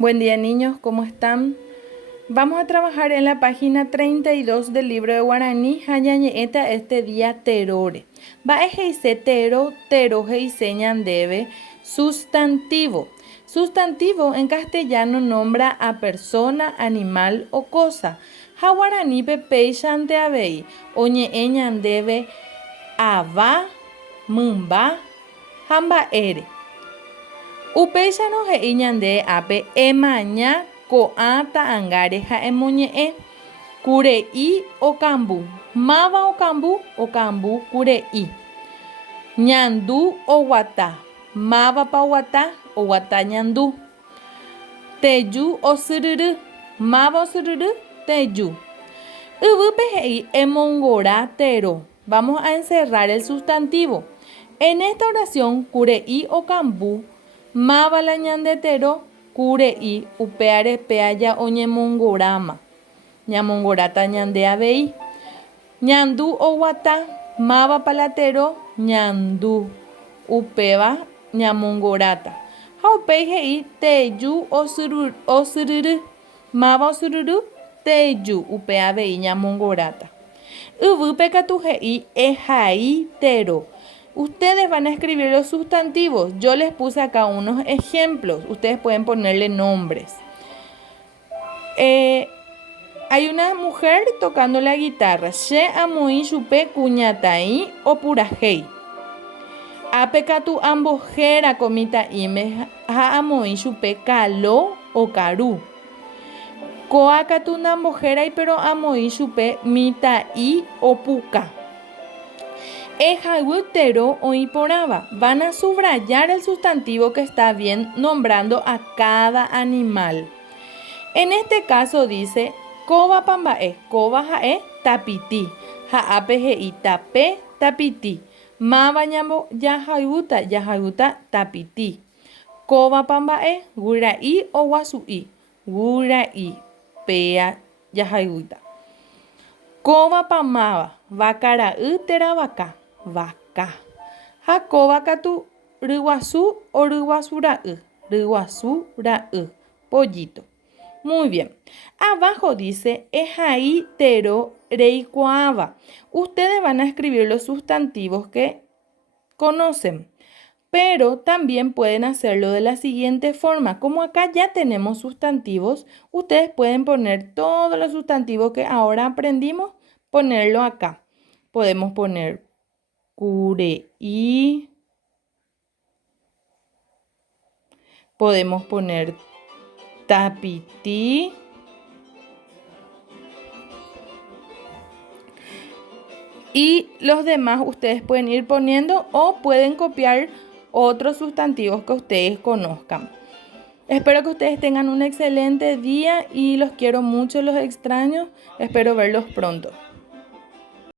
Buen día niños, ¿cómo están? Vamos a trabajar en la página 32 del libro de Guaraní, Hayañeeta este día terore. Va ejeise tero, tero heise ñandebe, sustantivo. Sustantivo en castellano nombra a persona, animal o cosa. Haguaraní pepe ante abei, oñe ñandebe, ava, mumba, hamba ere. Upéicha no he'i ñande ápe emaña ko'ã ta'ãngáre ha emoñe'ẽ kure'i okambu. Máva okambu? Okambu kure'i. Ñandu oguata. Mávapa oguata? Oguata ñandu. Teju osyryry. Máva osyryry? Teju. Yvýpe he'i emongora tero. Vamos a encerrar el sustantivo. En esta oración, kure'i okambu, máva la ñandetero, kure'i upe arepe aja oñemongorama. Ñamongorata ñande avei. Ñandu oguata, máva palatero, ñandu. Upeva ñamongorata. Ha upéi he'i teju osyryry. Máva osyryry, teju upe avei ñamongorata. Yvýpe katu he'i ehai tero. Ustedes van a escribir los sustantivos. Yo les puse acá unos ejemplos. Ustedes pueden ponerle nombres. Hay una mujer tocando la guitarra. She amoi chupe kuñatai o purajei. Apekatu ambojera komita ime ha amoi chupe kalo o karu. Koakatu nambojera y pero amoi chupe mitai o puka. Ejautero o iporaba. Van a subrayar el sustantivo que está bien nombrando a cada animal. En este caso dice koba pambae, koba jae tapiti, jaape tape tapiti, maba ñambo yajauta tapiti, koba pambae gurai o guasui, gurai pea yajauta. Koba pamaba vacara teravaka, vaca. Jacoba katu ryguasu o ryguasura pollito. Muy bien. Abajo dice ejai tero reikuava. Ustedes van a escribir los sustantivos que conocen, pero también pueden hacerlo de la siguiente forma. Como acá ya tenemos sustantivos, ustedes pueden poner todos los sustantivos que ahora aprendimos, ponerlo acá. Podemos poner kure'i, podemos poner tapiti, y los demás ustedes pueden ir poniendo o pueden copiar otros sustantivos que ustedes conozcan. Espero que ustedes tengan un excelente día y los quiero mucho, los extraño. Espero verlos pronto.